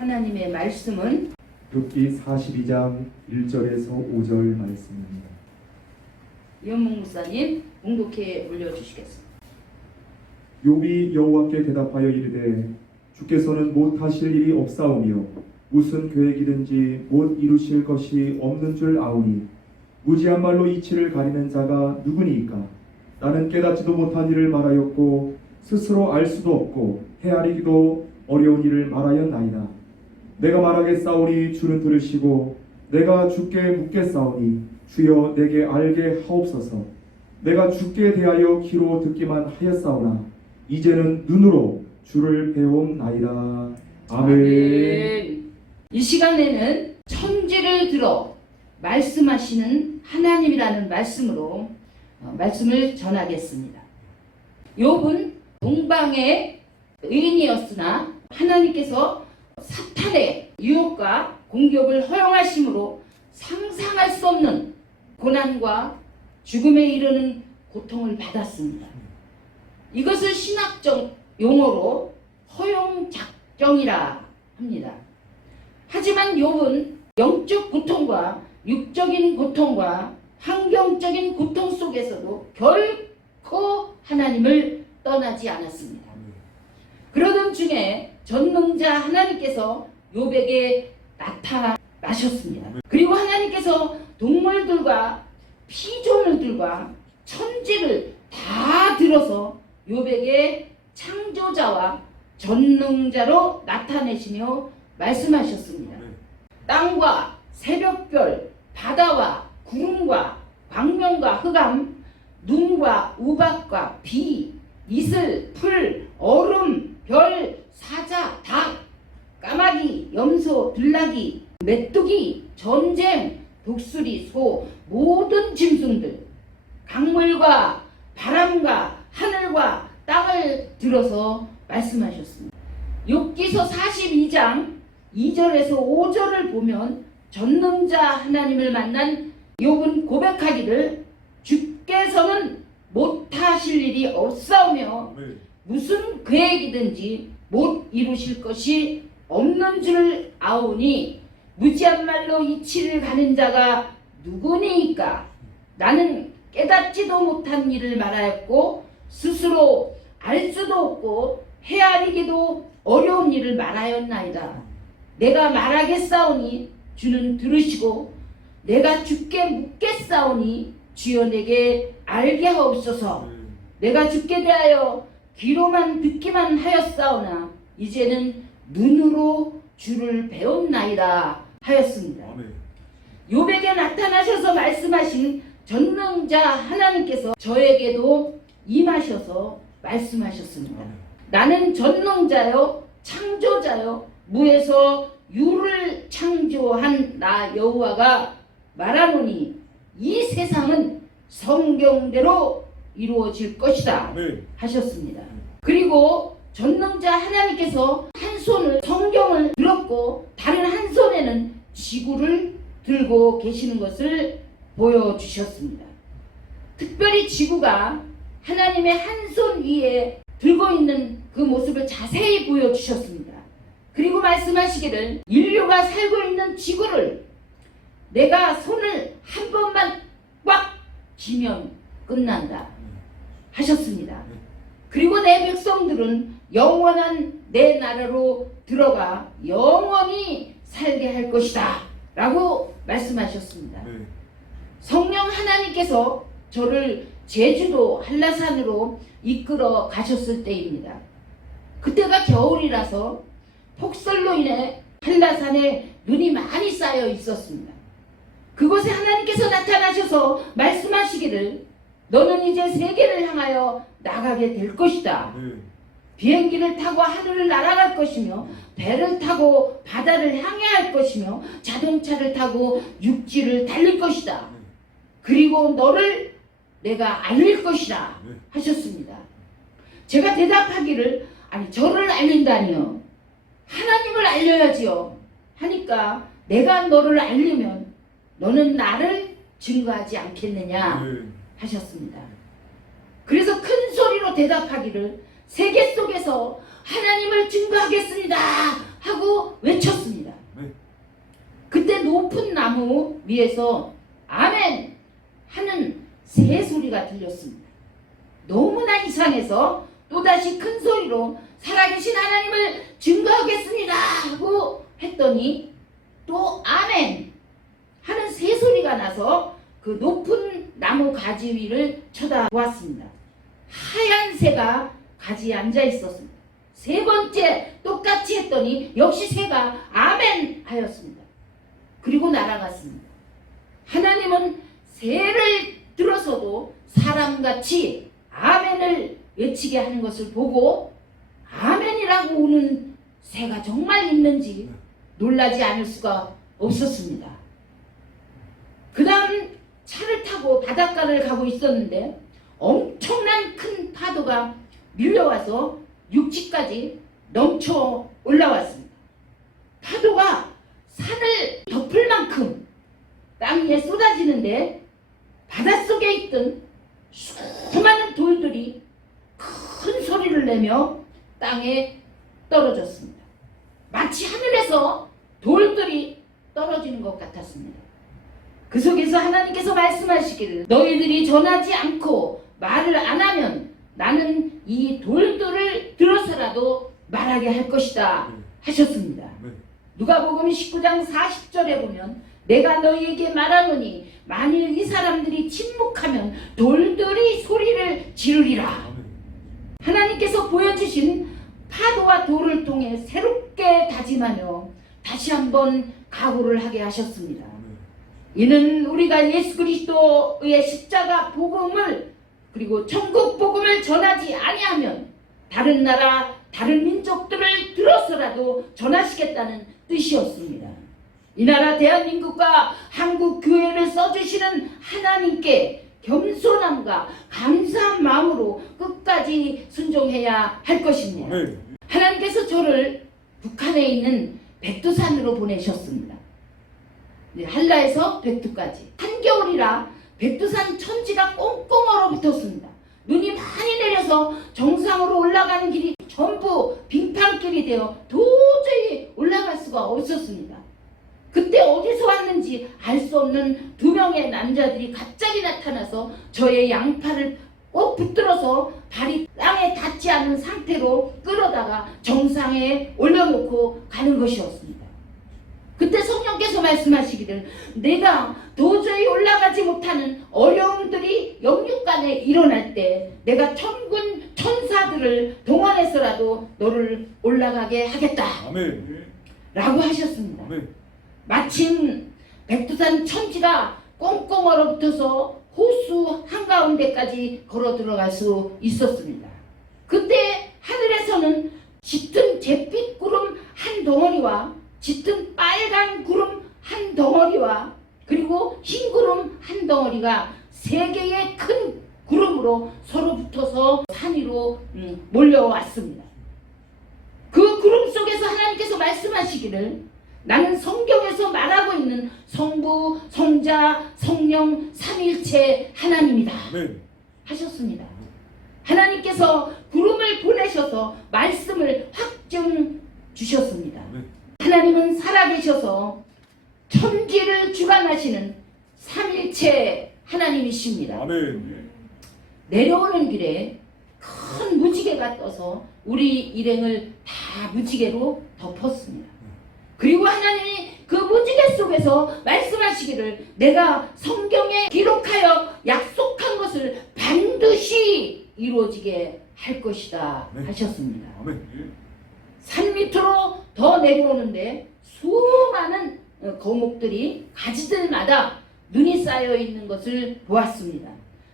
하나님의 말씀은 욥기 42장 1절에서 5절 말씀입니다. 이현목 목사님 공독해 올려주시겠습니다. 욥이 여호와께 대답하여 이르되 주께서는 못하실 일이 없사오며 무슨 계획이든지 못 이루실 것이 없는 줄 아오니 무지한 말로 이치를 가리는 자가 누구니이까 나는 깨닫지도 못한 일을 말하였고 스스로 알 수도 없고 헤아리기도 어려운 일을 말하였나이다 내가 말하겠사오니 주는 들으시고 내가 주께 묻겠사오니 주여 내게 알게 하옵소서 내가 주께 대하여 귀로 듣기만 하였사오나 이제는 눈으로 주를 배움나이다 아멘. 이 시간에는 천지를 들어 말씀하시는 하나님이라는 말씀으로 어, 말씀을 전하겠습니다. 욥은 동방의 의인이었으나 하나님께서 사탄의 유혹과 공격을 허용하심으로 상상할 수 없는 고난과 죽음에 이르는 고통을 받았습니다. 이것을 신학적 용어로 허용 작정이라 합니다. 하지만 욥은 영적 고통과 육적인 고통과 환경적인 고통 속에서도 결코 하나님을 떠나지 않았습니다. 그러던 중에 전능자 하나님께서 욥에게 나타나셨습니다. 그리고 하나님께서 동물들과 피조물들과 천지를 다 들어서 욥에게 창조자와 전능자로 나타내시며 말씀하셨습니다. 땅과 새벽별, 바다와 구름과 광명과 흑암, 눈과 우박과 비, 이슬, 풀, 얼음, 별, 사자, 닭, 까마귀, 염소, 들나귀, 메뚜기, 전쟁, 독수리, 소, 모든 짐승들, 강물과 바람과 하늘과 땅을 들어서 말씀하셨습니다. 욥기서 42장 2절에서 5절을 보면 전능자 하나님을 만난 욥은 고백하기를 주께서는 못하실 일이 없사오며 무슨 계획이든지 못 이루실 것이 없는 줄 아오니 무지한 말로 이치를 가는 자가 누구니이까 나는 깨닫지도 못한 일을 말하였고 스스로 알 수도 없고 헤아리기도 어려운 일을 말하였나이다. 내가 말하겠사오니 주는 들으시고 내가 주께 묻겠사오니 주여 내게 알게 하옵소서. 내가 주께 대하여 귀로만 듣기만 하였사오나 이제는 눈으로 주를 배웠나이다 하였습니다. 요백에 나타나셔서 말씀하신 전능자 하나님께서 저에게도 임하셔서 말씀하셨습니다. 나는 전능자요 창조자요 무에서 유를 창조한 나 여호와가 말하노니 이 세상은 성경대로 이루어질 것이다 하셨습니다. 그리고 전능자 하나님께서 한 손을 성경을 들었고 다른 한 손에는 지구를 들고 계시는 것을 보여주셨습니다. 특별히 지구가 하나님의 한 손 위에 들고 있는 그 모습을 자세히 보여주셨습니다. 그리고 말씀하시기를 인류가 살고 있는 지구를 내가 손을 한 번만 꽉 쥐면 끝난다 하셨습니다. 그리고 내 백성들은 영원한 내 나라로 들어가 영원히 살게 할 것이다 라고 말씀하셨습니다. 성령 하나님께서 저를 제주도 한라산으로 이끌어 가셨을 때입니다. 그때가 겨울이라서 폭설로 인해 한라산에 눈이 많이 쌓여 있었습니다. 그곳에 하나님께서 나타나셔서 말씀하시기를 너는 이제 세계를 향하여 나가게 될 것이다. 비행기를 타고 하늘을 날아갈 것이며 배를 타고 바다를 향해할 것이며 자동차를 타고 육지를 달릴 것이다. 그리고 너를 내가 알릴 것이다 하셨습니다. 제가 대답하기를 아니 저를 알린다니요. 하나님을 알려야지요. 하니까 내가 너를 알리면 너는 나를 증거하지 않겠느냐 하셨습니다. 그래서 큰 소리로 대답하기를 세계 속에서 하나님을 증거하겠습니다 하고 외쳤습니다. 네. 그때 높은 나무 위에서 아멘 하는 새 소리가 들렸습니다. 너무나 이상해서 또다시 큰 소리로 살아계신 하나님을 증거하겠습니다 하고 했더니 또 아멘 하는 새 소리가 나서 그 높은 나무 가지 위를 쳐다보았습니다. 하얀 새가 가지에 앉아 있었습니다. 세 번째 똑같이 했더니 역시 새가 아멘 하였습니다. 그리고 날아갔습니다. 하나님은 새를 들어서도 사람같이 아멘을 외치게 하는 것을 보고 아멘이라고 우는 새가 정말 있는지 놀라지 않을 수가 없었습니다. 그 다음 차를 타고 바닷가를 가고 있었는데 엄청난 큰 파도가 밀려와서 육지까지 넘쳐 올라왔습니다. 파도가 산을 덮을 만큼 땅 위에 쏟아지는데 바닷속에 있던 수많은 돌들이 큰 소리를 내며 땅에 떨어졌습니다. 마치 하늘에서 돌들이 떨어지는 것 같았습니다. 그 속에서 하나님께서 말씀하시기를 너희들이 전하지 않고 말을 안 하면 나는 이 돌들을 들어서라도 말하게 할 것이다 하셨습니다. 네. 누가복음 19장 40절에 보면 내가 너희에게 말하노니 만일 이 사람들이 침묵하면 돌들이 소리를 지르리라. 아멘. 하나님께서 보여주신 파도와 돌을 통해 새롭게 다짐하며 다시 한번 각오를 하게 하셨습니다. 이는 우리가 예수 그리스도의 십자가 복음을 그리고 천국 복음을 전하지 아니하면 다른 나라 다른 민족들을 들어서라도 전하시겠다는 뜻이었습니다. 이 나라 대한민국과 한국 교회를 써주시는 하나님께 겸손함과 감사한 마음으로 끝까지 순종해야 할 것입니다. 아멘. 하나님께서 저를 북한에 있는 백두산으로 보내셨습니다. 네, 한라에서 백두까지 한겨울이라 백두산 천지가 꽁꽁 얼어붙었습니다. 눈이 많이 내려서 정상으로 올라가는 길이 전부 빙판길이 되어 도저히 올라갈 수가 없었습니다. 그때 어디서 왔는지 알 수 없는 두 명의 남자들이 갑자기 나타나서 저의 양팔을 꼭 붙들어서 발이 땅에 닿지 않은 상태로 끌어다가 정상에 올려놓고 가는 것이었습니다. 그때 성령께서 말씀하시기를 내가 도저히 올라가지 못하는 어려움들이 영육간에 일어날 때 내가 천군 천사들을 동원해서라도 너를 올라가게 하겠다 아멘. 라고 하셨습니다. 아멘. 마침 백두산 천지가 꽁꽁 얼어붙어서 호수 한가운데까지 걸어 들어갈 수 있었습니다. 그때 하늘에서는 짙은 잿빛 구름 한 덩어리와 짙은 빨간 구름 한 덩어리와 그리고 흰 구름 한 덩어리가 세 개의 큰 구름으로 서로 붙어서 산 위로 음, 몰려왔습니다. 그 구름 속에서 하나님께서 말씀하시기를 나는 성경에서 말하고 있는 성부, 성자, 성령, 삼일체 하나님이다 아멘. 하셨습니다. 하나님께서 구름을 보내셔서 말씀을 확증 주셨습니다. 아멘. 하나님은 살아계셔서 천지를 주관하시는 삼일체 하나님이십니다. 아멘. 내려오는 길에 큰 무지개가 떠서 우리 일행을 다 무지개로 덮었습니다. 그리고 하나님이 그 무지개 속에서 말씀하시기를 내가 성경에 기록하여 약속한 것을 반드시 이루어지게 할 것이다 네. 하셨습니다. 아멘. 산 밑으로 더 내려오는데 수많은 어, 거목들이 가지들마다 눈이 쌓여 있는 것을 보았습니다.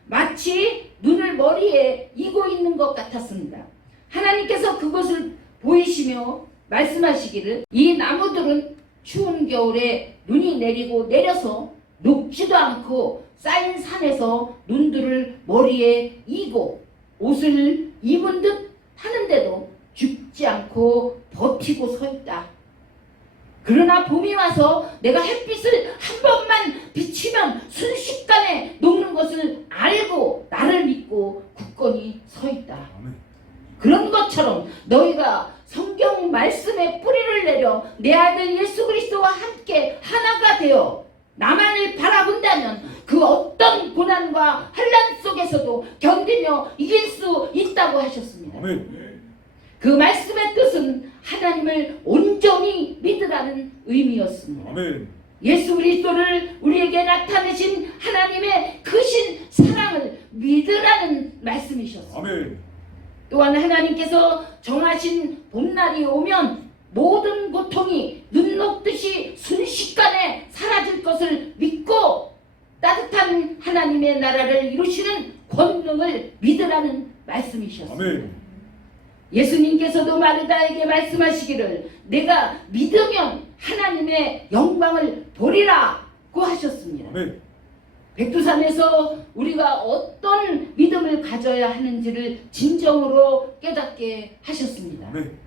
마치 눈을 머리에 이고 있는 것 같았습니다. 하나님께서 그것을 보이시며 말씀하시기를 이 나무들은 추운 겨울에 눈이 내리고 내려서 녹지도 않고 쌓인 산에서 눈들을 머리에 이고 옷을 입은 듯 하는데도 죽 지 않고 버티고 서 있다. 그러나 봄이 와서 내가 햇빛을 한 번만 비치면 순식간에 녹는 것을 알고 나를 믿고 굳건히 서 있다. 그런 것처럼 너희가 성 성경 말씀에 뿌리를 내려 내 아들 예수 그리스도와 함께 하나가 되어 나만을 바라본다면 그 어떤 고난과 환란 속에서도 견디며 이길 수 있다고 하셨습니다. 아멘. 그 말씀의 뜻은 하나님을 온전히 믿으라는 의미였습니다. 아멘. 예수 그리스도를 우리에게 나타내신 하나님의 크신 사랑을 믿으라는 말씀이셨습니다. 아멘. 또한 하나님께서 정하신 봄날이 오면 모든 고통이 눈 녹듯이 순식간에 사라질 것을 믿고 따뜻한 하나님의 나라를 이루시는 권능을 믿으라는 말씀이셨습니다. 아멘. 예수님께서도 마르다에게 말씀하시기를 내가 믿으면 하나님의 영광을 보리라고 하셨습니다. 아멘. 백두산에서 우리가 어떤 믿음을 가져야 하는지를 진정으로 깨닫게 하셨습니다. 아멘.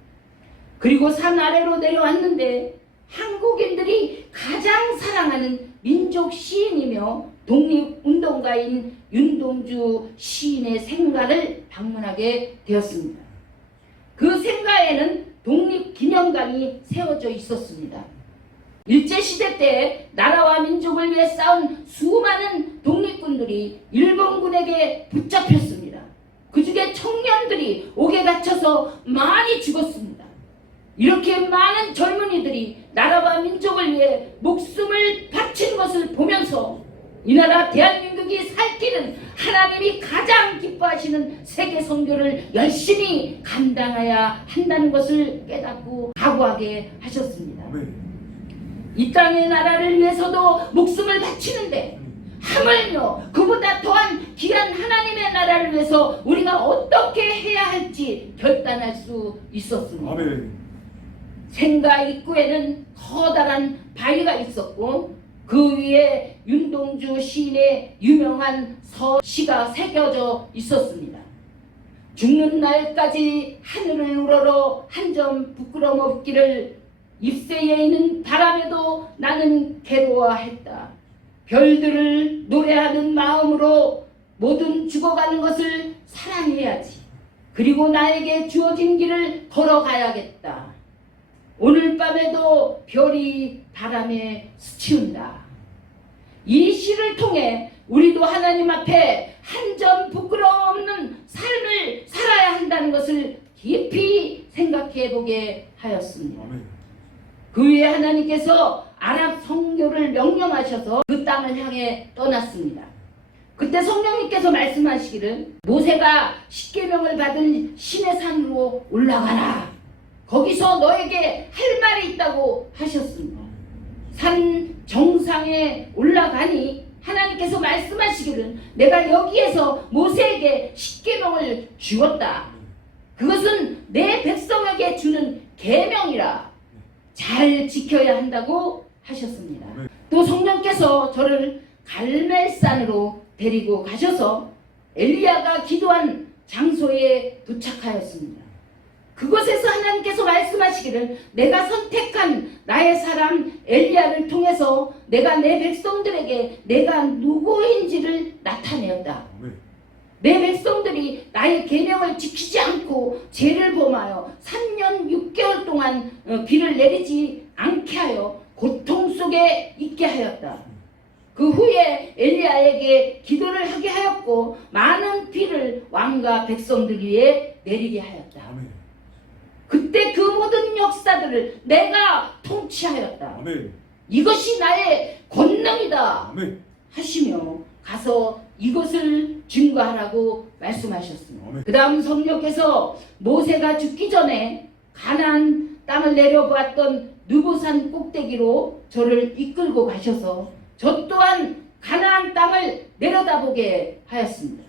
그리고 산 아래로 내려왔는데 한국인들이 가장 사랑하는 민족 시인이며 독립운동가인 윤동주 시인의 생가를 방문하게 되었습니다. 그 생가에는 독립기념관이 세워져 있었습니다. 일제시대 때 나라와 민족을 위해 싸운 수많은 독립군들이 일본군에게 붙잡혔습니다. 그 중에 청년들이 옥에 갇혀서 많이 죽었습니다. 이렇게 많은 젊은이들이 나라와 민족을 위해 목숨을 바친 것을 보면서 이 나라 대한민국이 살 길은 하나님이 가장 기뻐하시는 세계 선교를 열심히 감당해야 한다는 것을 깨닫고 각오하게 하셨습니다. 아멘. 이 땅의 나라를 위해서도 목숨을 바치는데 하물며 그보다 더한 귀한 하나님의 나라를 위해서 우리가 어떻게 해야 할지 결단할 수 있었습니다. 아멘. 생가 입구에는 커다란 바위가 있었고 그 위에 윤동주 시인의 유명한 서시가 새겨져 있었습니다. 죽는 날까지 하늘을 우러러 한 점 부끄럼 없기를 잎새에 있는 바람에도 나는 괴로워했다. 별들을 노래하는 마음으로 모든 죽어가는 것을 사랑해야지. 그리고 나에게 주어진 길을 걸어가야겠다. 오늘 밤에도 별이 바람에 스치운다. 이 시를 통해 우리도 하나님 앞에 한 점 부끄러움 없는 삶을 살아야 한다는 것을 깊이 생각해 보게 하였습니다. 그 후에 하나님께서 아랍 성교를 명령하셔서 그 땅을 향해 떠났습니다. 그때 성령님께서 말씀하시기를 모세가 십계명을 받은 신의 산으로 올라가라. 거기서 너에게 할 말이 있다고 하셨습니다. 산 정상에 올라가니 하나님께서 말씀하시기를 내가 여기에서 모세에게 십계명을 주었다. 그것은 내 백성에게 주는 계명이라 잘 지켜야 한다고 하셨습니다. 또 성령께서 저를 갈멜산으로 데리고 가셔서 엘리야가 기도한 장소에 도착하였습니다. 그곳에서 하나님께서 말씀하시기를 내가 선택한 나의 사람 엘리야를 통해서 내가 내 백성들에게 내가 누구인지를 나타내었다. 내 백성들이 나의 계명을 지키지 않고 죄를 범하여 3년 6개월 동안 어, 비를 내리지 않게 하여 고통 속에 있게 하였다. 그 후에 엘리야에게 기도를 하게 하였고 많은 비를 왕과 백성들 위에 내리게 하였다. 아멘. 그때 그 모든 역사들을 내가 통치하였다. 아멘. 이것이 나의 권능이다. 아멘. 하시며 가서 이것을 증거하라고 말씀하셨습니다. 그 다음 성령께서 모세가 죽기 전에 가나안 땅을 내려보았던 누보산 꼭대기로 저를 이끌고 가셔서 저 또한 가나안 땅을 내려다보게 하였습니다.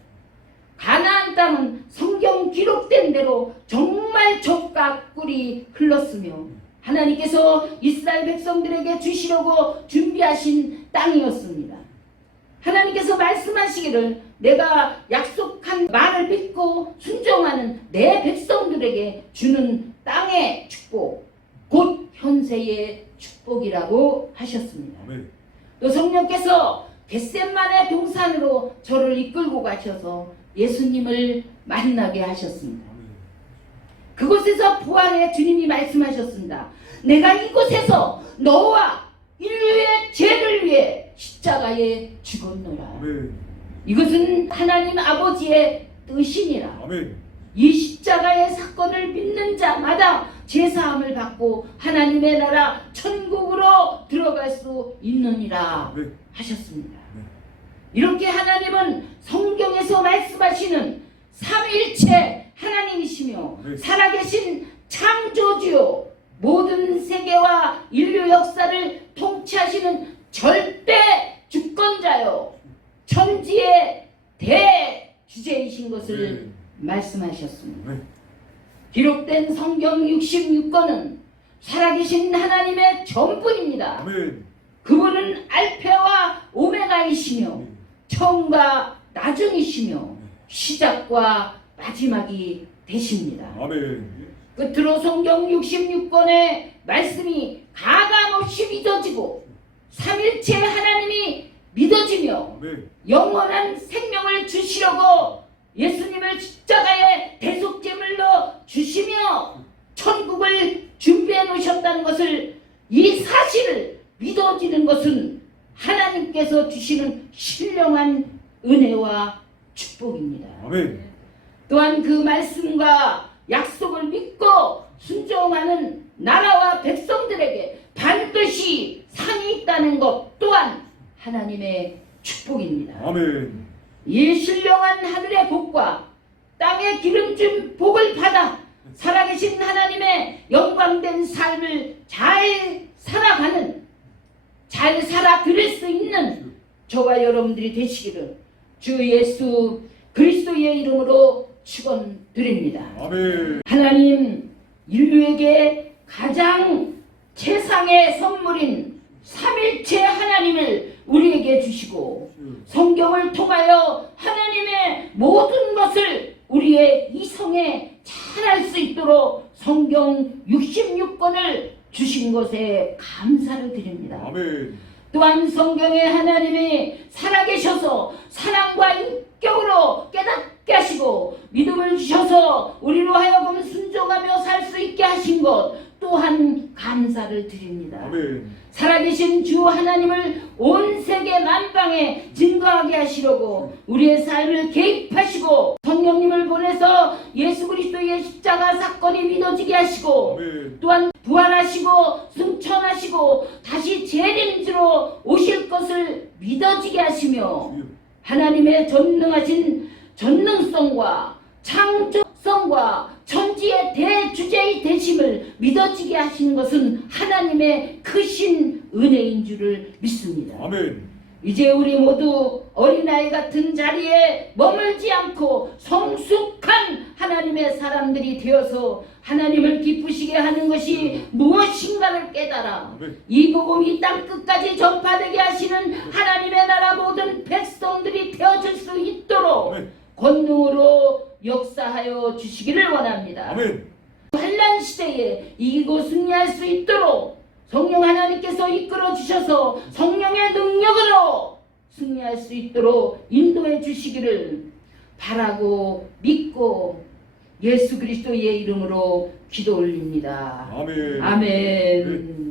가나안 땅은 성경 기록된 대로 정말 적과 꿀이 흘렀으며 하나님께서 이스라엘 백성들에게 주시려고 준비하신 땅이었습니다. 하나님께서 말씀하시기를 내가 약속한 말을 믿고 순종하는 내 백성들에게 주는 땅의 축복, 곧 현세의 축복이라고 하셨습니다. 또 성령께서 겟셋만의 동산으로 저를 이끌고 가셔서 예수님을 만나게 하셨습니다. 그곳에서 부활의 주님이 말씀하셨습니다. 내가 이곳에서 너와 인류의 죄를 위해 십자가에 죽었노라. 아멘. 이것은 하나님 아버지의 뜻이니라. 아멘. 이 십자가의 사건을 믿는 자마다 제사함을 받고 하나님의 나라 천국으로 들어갈 수 있느니라 아멘. 하셨습니다. 네. 이렇게 하나님은 성경에서 말씀하시는 삼일체 하나님이시며 네. 살아계신 창조주요 모든 세계와 인류 역사를 통치하시는 절대 주권자요 천지의 대주제이신 것을 네. 말씀하셨습니다. 네. 기록된 성경 66권은 살아계신 하나님의 전부입니다. 아멘. 그분은 알페와 오메가이시며 처음과 나중이시며 시작과 마지막이 되십니다. 아멘. 끝으로 성경 66권의 말씀이 가감없이 믿어지고 삼일체 하나님이 믿어지며 아멘. 영원한 생명을 주시려고 예수님을 십자가에 대속제물로 주시며 천국을 준비해 놓으셨다는 것을 이 사실을 믿어지는 것은 하나님께서 주시는 신령한 은혜와 축복입니다. 아멘. 또한 그 말씀과 약속을 믿고 순종하는 나라와 백성들에게 반드시 상이 있다는 것 또한 하나님의 축복입니다. 아멘. 이 신령한 하늘의 복과 땅의 기름진 복을 받아 살아계신 하나님의 영광된 삶을 잘 살아 드릴 수 있는 저와 여러분들이 되시기를 주 예수 그리스도의 이름으로 축원드립니다. 아멘. 하나님 인류에게 가장 최상의 선물인 삼일체 하나님을 우리에게 주시고 성경을 통하여 하나님의 모든 것을 우리의 이성에 잘할 수 있도록 성경 66권을 주신 것에 감사를 드립니다. 아멘. 또한 성경에 하나님이 살아계셔서 사랑과 인격으로 깨닫게 하시고 믿음을 주셔서 우리로 하여금 순종하며 살 수 있게 하신 것 또한 감사를 드립니다. 아멘. 살아계신 주 하나님을 온 세계 만방에 증거하게 하시려고 우리의 삶을 개입하시고 성령님을 보내서 예수 그리스도의 십자가 사건이 믿어지게 하시고 아멘. 또한 부활하시고 승천하시고 다시 재림지로 오실 것을 믿어지게 하시며 하나님의 전능하신 전능성과 창조성과 천지의 대주제의 되심을 믿어지게 하신 것은 하나님의 크신 은혜인 줄을 믿습니다. 아멘. 이제 우리 모두 어린아이 같은 자리에 머물지 않고 성숙한 하나님의 사람들이 되어서 하나님을 기쁘시게 하는 것이 무엇인가를 깨달아. 이 복음이 땅 끝까지 전파되게 하시는 하나님의 나라 모든 백성들이 되어줄 수 있도록. 권능으로 역사하여 주시기를 원합니다. 아멘. 환란 시대에 이기고 승리할 수 있도록 성령 하나님께서 이끌어 주셔서 성령의 능력으로 승리할 수 있도록 인도해 주시기를 바라고 믿고 예수 그리스도의 이름으로 기도 올립니다. 아멘. 아멘.